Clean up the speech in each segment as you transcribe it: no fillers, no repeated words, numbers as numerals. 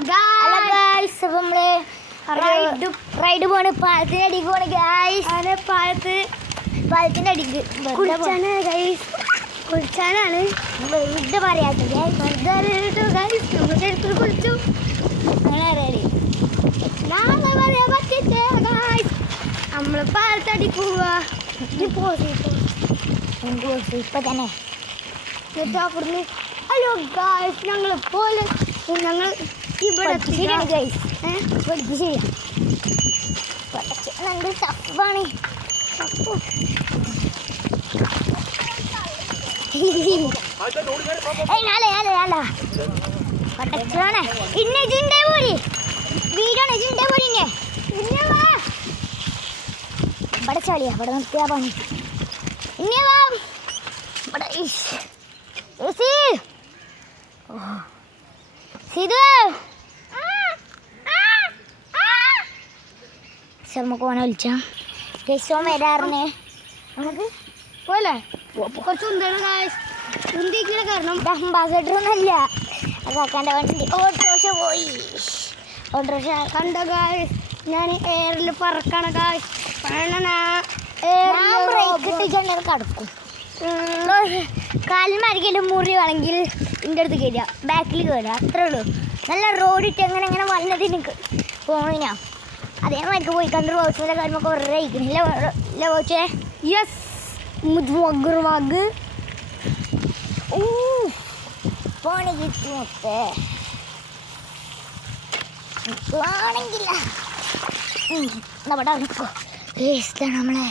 Hello guys, അപ്പോൾ നമ്മള് ride പോണ്. പാലത്തിന്റെ അടിക്ക് പോണ് ഗൈസ്. അങ്ങനെ പാലത്തിന്റെ അടിക്ക് കുളിച്ചാണ് ഗൈസ്, കുളിച്ചാനാണ് വെറുതെ പറയാത്തത് ഗൈസ്. നമ്മൾ ശരിക്കും കുളിച്ചു. അങ്ങനെ അറിയാലേ ഞാൻ പറയാൻ പറ്റില്ലേ ഗൈസ്, നമ്മള് പാലത്തടിക്ക് പോവാ. ഇപ്പൊ തന്നെ അപ്പുറന്ന് ഹലോ ഗൈസ്, ഞങ്ങൾ പോലെ ഞങ്ങൾ ഇവിടെ ശരിയാണ് ഗൈസ്. ശരിയാണ് ഞങ്ങൾ ടഫാണ്. ഇവിടെ ചളിയാ, ഇവിടെ നിർത്തിയാ പണി. ഇന്നെ വാ ഇവിടെ നമുക്ക് ഓനെ വിളിച്ചാ രസം വരാറിനെ നമുക്ക് പോലെ കുറച്ച് ഉന്താണ് ഗൈസ്. ഉന്തിക്കുന്ന കാരണം അംബാസഡർ ഒന്നല്ല, കാക്കാൻ്റെ വണ്ടി ഓട്ടോറിക്ഷ പോയി. ഓട്ടോറിക്ഷ കണ്ടോ ഗൈസ്, ഞാൻ എയറിൽ പറക്കണ ഗൈസ്. ബ്രേക്ക് ഇട്ടിട്ട് കടക്കും. കാലിന്മാരിക്കലും മുറി വേണമെങ്കിൽ എൻ്റെ അടുത്ത് കയറുക, ബാക്കിൽ കയറുക, അത്രേ ഉള്ളൂ. നല്ല റോഡിട്ട് എങ്ങനെ എങ്ങനെ വന്നതിന് പോണിനാ അതേമാതിരിക്ക് പോയി കണ്ട് റോസിൻ്റെ കാര്യമൊക്കെ കുറേ ഇല്ല കോച്ചേ. യെസ് മുദ്വാഗ് പോണി കിട്ടി മൊത്തേ ആണെങ്കില നമ്മുടെ നമ്മളെ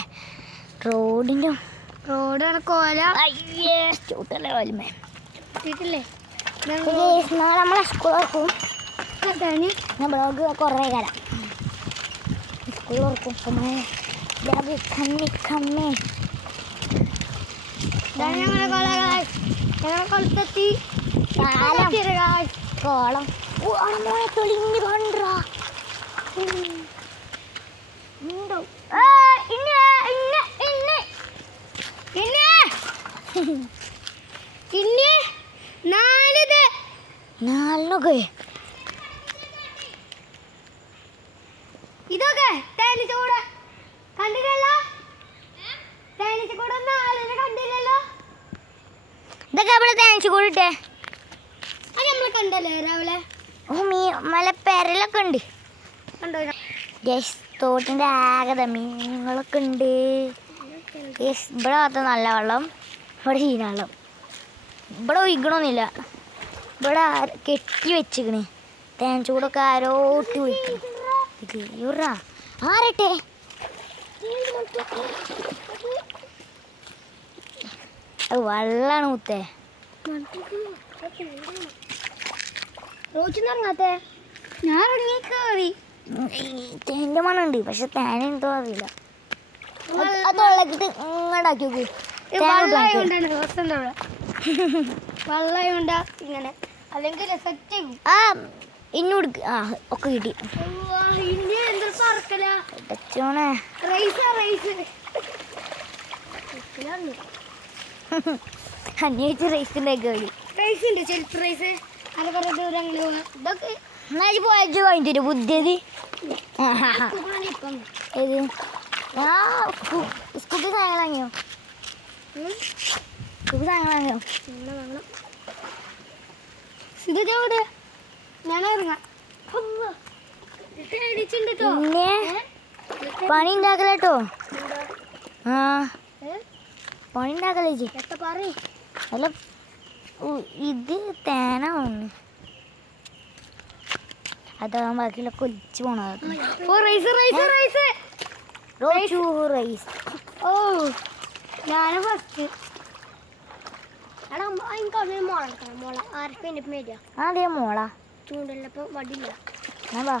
റോഡാണ് കോല. അയ്യേ ചൂട്ടല്ലേ വലുമേ കിട്ടിയിട്ടില്ലേ നാളെ നമ്മളെ സ്കൂൾ ഓർക്കും. നമ്മളോട് കുറേ കാലം സ്കൂൾ ഓർക്കും. കമ്മി കമ്മി ഞങ്ങളെ കൊളത്തെത്തി കോളം മോനെ തെളിഞ്ഞ് കണ്ടാ നാലിനൊക്കെ ഇതൊക്കെ തേനീച്ച കൂടെ കണ്ടില്ലല്ലോ. തേനീച്ച കൂടെ നാലിനെ കണ്ടില്ലല്ലോ. ഇതൊക്കെ അവിടെ തേനീച്ച കൂടിട്ടെ അത് നമ്മൾ കണ്ടല്ലേ രാവിലെ. മലപ്പേരലൊക്കെ ഉണ്ട്. കണ്ടോ യെസ്, തോട്ടിൻ്റെ ആകെ മീനുകളൊക്കെ ഉണ്ട്. യെസ്, ഇവിടെ ഭാഗത്ത് നല്ല വെള്ളം, ഇവിടെ ചീന വെള്ളം. ഇവിടെ ഒഴിക്കണമെന്നില്ല, ഇവിടെ കെട്ടി വെച്ചിക്കണ്. തേനച്ചൂടൊക്കെ ആരോട്ടി ഒഴിക്കും. ആരട്ടെ വെള്ളാണ് മുത്തേ. റോച്ചിറങ്ങാത്തെ ഞാൻ കയറി. തേൻ്റെ മണമുണ്ട്, പക്ഷെ തേന എന്തോ അറിയില്ല. അത് വെള്ളത്തിട്ട് ഇങ്ങോട്ടാക്കി നോക്ക്. വെള്ളം ഇങ്ങനെ അല്ലെങ്കിൽ സെറ്റ് ആ ഇന്നു കൊടുക്ക്. ആ ഒക്കെ കിട്ടി. അന്വേഷിച്ച് റൈസ് ഉണ്ടാക്കി കളി. റൈസ് ഉണ്ട്, ചെൽപ്പ് റൈസ്. അത് കുറേ ദൂരം അങ്ങനെ ഇതൊക്കെ എന്നാലും പോയച്ചു കഴിഞ്ഞിട്ട് ബുദ്ധിയത് ഏത് സ്കൂട്ടി സാധനങ്ങൾ വാങ്ങിയോ? സ്കൂട്ടി സാധനങ്ങൾ വാങ്ങിയോ? ഇത് ചൂട് ഞാൻ ഇറങ്ങാം. പിന്നെ പണി ഉണ്ടാക്കലോ. ആ പണി ഉണ്ടാക്കലേ അല്ല, ഇത് തേന ഒന്ന് അതാ ബാക്കിയിലൊക്കെ ഒലിച്ച് പോണത്. റൈസ് ഓ ഞാൻ ഫസ്റ്റ് മോള ആർക്കും മേടിയാ. അതെ മോളാ ചൂണ്ടല്ലപ്പോ വടില്ല. വാ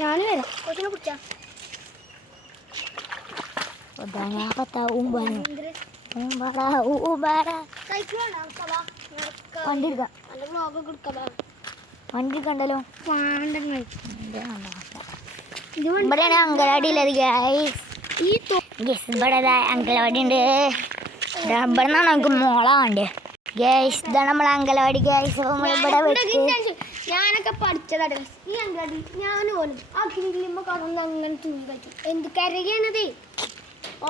ഞാൻ വരാം. കൊച്ചിനെ കുടിച്ചാ വണ്ടി കണ്ടല്ലോ. ഇവിടെയാണ് അങ്കലവാടിയില്ലത് ഗൈസ്. ഇവിടെ അങ്കലവാടി ഉണ്ട്. ഇവിടെ നിന്നാണ് നമുക്ക് മോള വേണ്ടേ. ഗൈസ് ഇതാണ് നമ്മളെ അങ്കലവാടി ഗൈസ്. അപ്പോൾ നമ്മളിവിടെ വെച്ച് ഞാനൊക്കെ പഠിച്ചതാണ് ഈ അങ്കാടി ഞാൻ പോലും ആ കിളിമ്പോ കറന്ന് അങ്ങനെ തൂങ്ങി കഴിച്ചു എന്ത് കരകയാണത്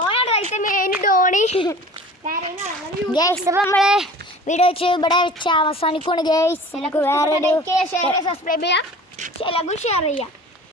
ഓയായിട്ട് മെയിൻ ഡോണി ഗൈസ് അപ്പം നമ്മളെ വീഡിയോ വെച്ച് ഇവിടെ വെച്ച് അവസാനിക്കുവാണ് ഗൈസ്. നമുക്ക് വേറെ സബ്സ്ക്രൈബ് ചെയ്യാം ചിലക്കും ഷെയർ ചെയ്യാം.